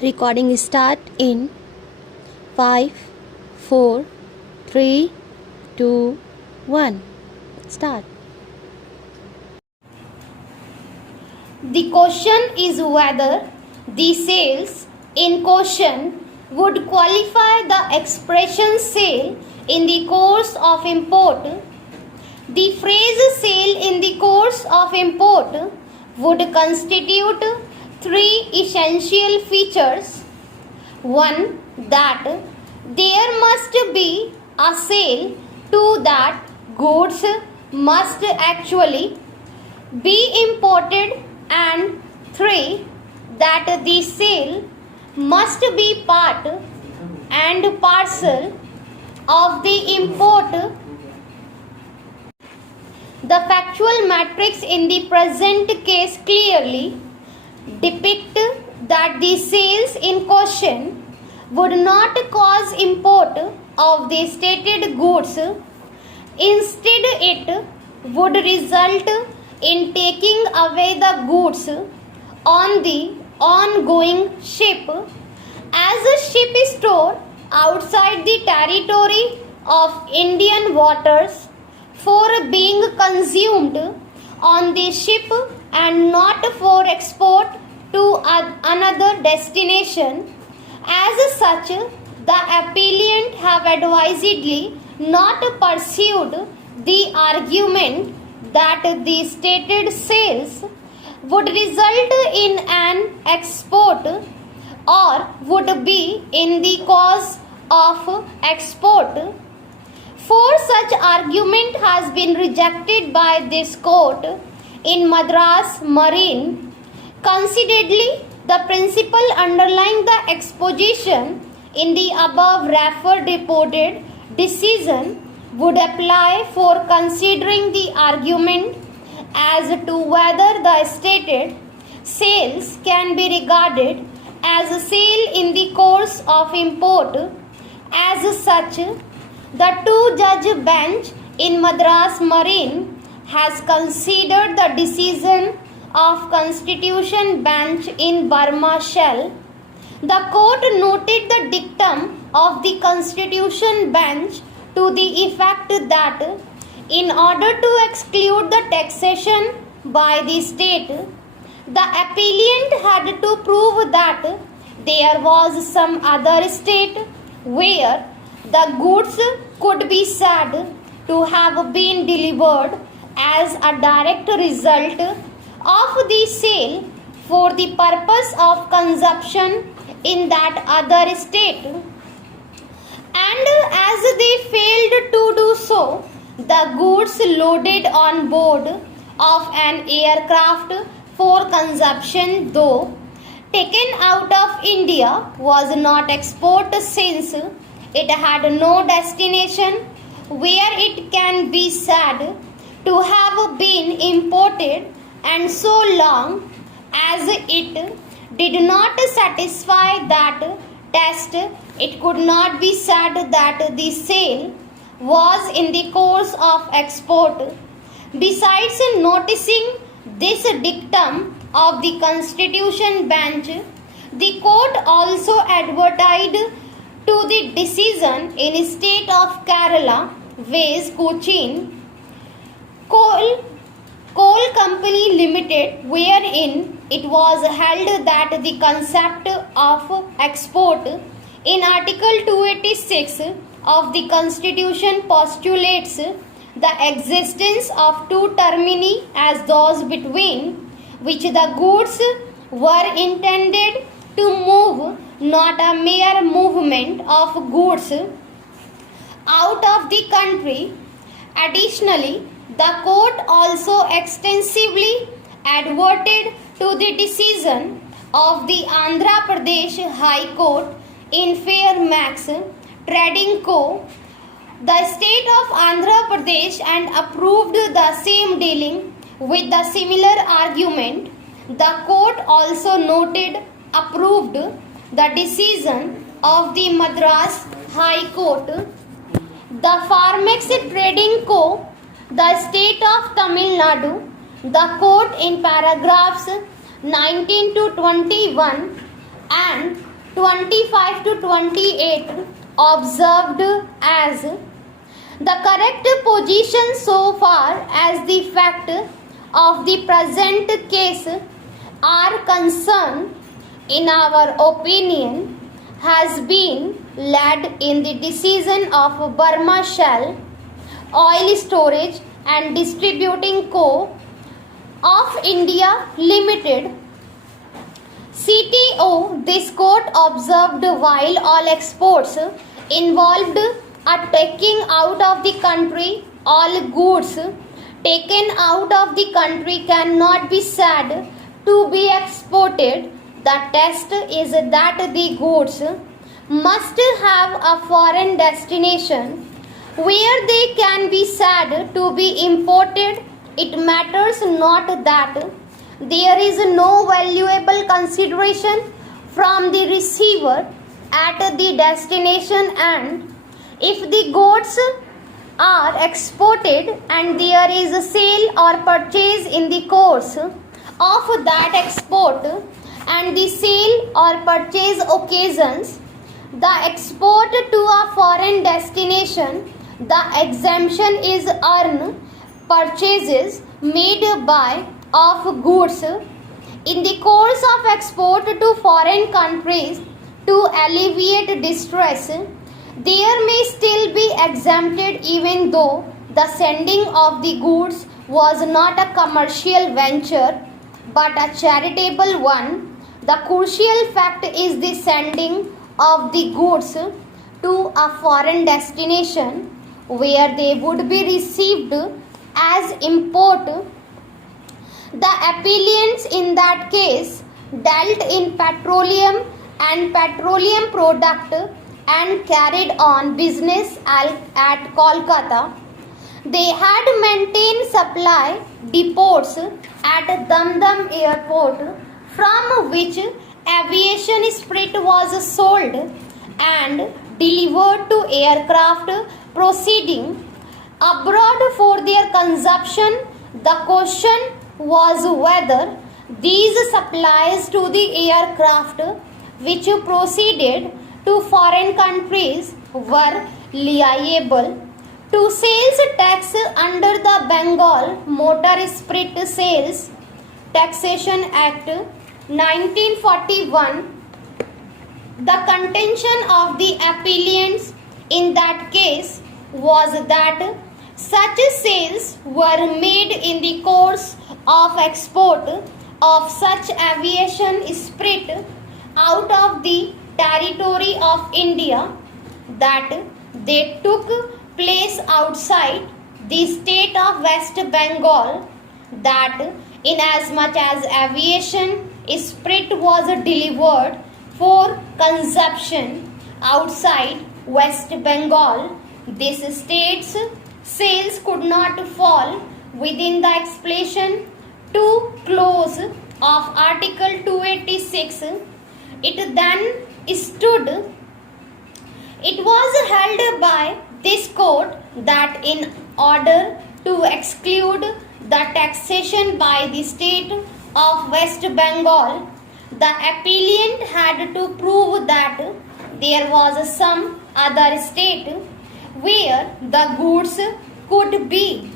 Recording start in 5, 4, 3, 2, 1. Start. The question is whether the sales in question would qualify the expression sale in the course of import. The phrase sale in the course of import would constitute three essential features. One, that there must be a sale to that goods must actually be imported, and 3, that the sale must be part and parcel of the import. The factual matrix in the present case clearly depict that the sales in question would not cause import of the stated goods. Instead, it would result in taking away the goods on the ongoing ship as a ship store outside the territory of Indian waters for being consumed on the ship and not for export to another destination. As such, the appellant have advisedly not pursued the argument that the stated sales would result in an export or would be in the cause of export. For such argument has been rejected by this court in Madras Marine. Consideredly, the principle underlying the exposition in the above referred reported decision would apply for considering the argument as to whether the stated sales can be regarded as a sale in the course of import. As such, the two-judge bench in Madras Marine has considered the decision of Constitution Bench in Burma Shell. The court noted the dictum of the Constitution Bench to the effect that in order to exclude the taxation by the state, the appellant had to prove that there was some other state where the goods could be said to have been delivered as a direct result of the sale for the purpose of consumption in that other state. And as they failed to do so, the goods loaded on board of an aircraft for consumption, though taken out of India, was not export, since it had no destination where it can be said to have been imported, and so long as it did not satisfy that test, it could not be said that the sale was in the course of export. Besides noticing this dictum of the Constitution Bench, the court also advertised to the decision in state of Kerala vs. Cochin Coal Company Limited, wherein it was held that the concept of export in Article 286 of the Constitution postulates the existence of two termini as those between which the goods were intended to move, not a mere movement of goods out of the country. Additionally, the court also extensively adverted to the decision of the Andhra Pradesh High Court in Fairmax Trading Co., the state of Andhra Pradesh, and approved the same dealing with the similar argument. The court also approved the decision of the Madras High Court. The Farmex Trading Co., the state of Tamil Nadu, the court in paragraphs 19 to 21 and 25 to 28 observed as the correct position so far as the fact of the present case are concerned, in our opinion, has been led in the decision of Burma Shell Oil Storage and Distributing Co. of India Limited CTO. This court observed while all exports involved are taking out of the country, all goods taken out of the country cannot be said to be exported. The test is that the goods must have a foreign destination where they can be said to be imported. It matters not that there is no valuable consideration from the receiver at the destination, and if the goods are exported and there is a sale or purchase in the course of that export and the sale or purchase occasions the export to a foreign destination, the exemption is earned purchases made by of goods in the course of export to foreign countries to alleviate distress. There may still be exempted even though the sending of the goods was not a commercial venture but a charitable one. The crucial fact is the sending of the goods to a foreign destination where they would be received as import. The appellants in that case dealt in petroleum and petroleum product and carried on business at Kolkata. They had maintained supply depots at Dum Airport from which aviation spirit was sold and delivered to aircraft proceeding abroad for their consumption. The question was whether these supplies to the aircraft which proceeded to foreign countries were liable to sales tax under the Bengal Motor Spirit Sales Taxation Act 1941. The contention of the appellants in that case was that such sales were made in the course of export of such aviation spirit out of the territory of India, that they took place outside the state of West Bengal, that inasmuch as aviation spirit was delivered for consumption outside West Bengal, this state's sales could not fall within the explanation to clause of Article 286. It then stood. It was held by this court that in order to exclude the taxation by the state of West Bengal, the appellant had to prove that there was some other state where the goods could be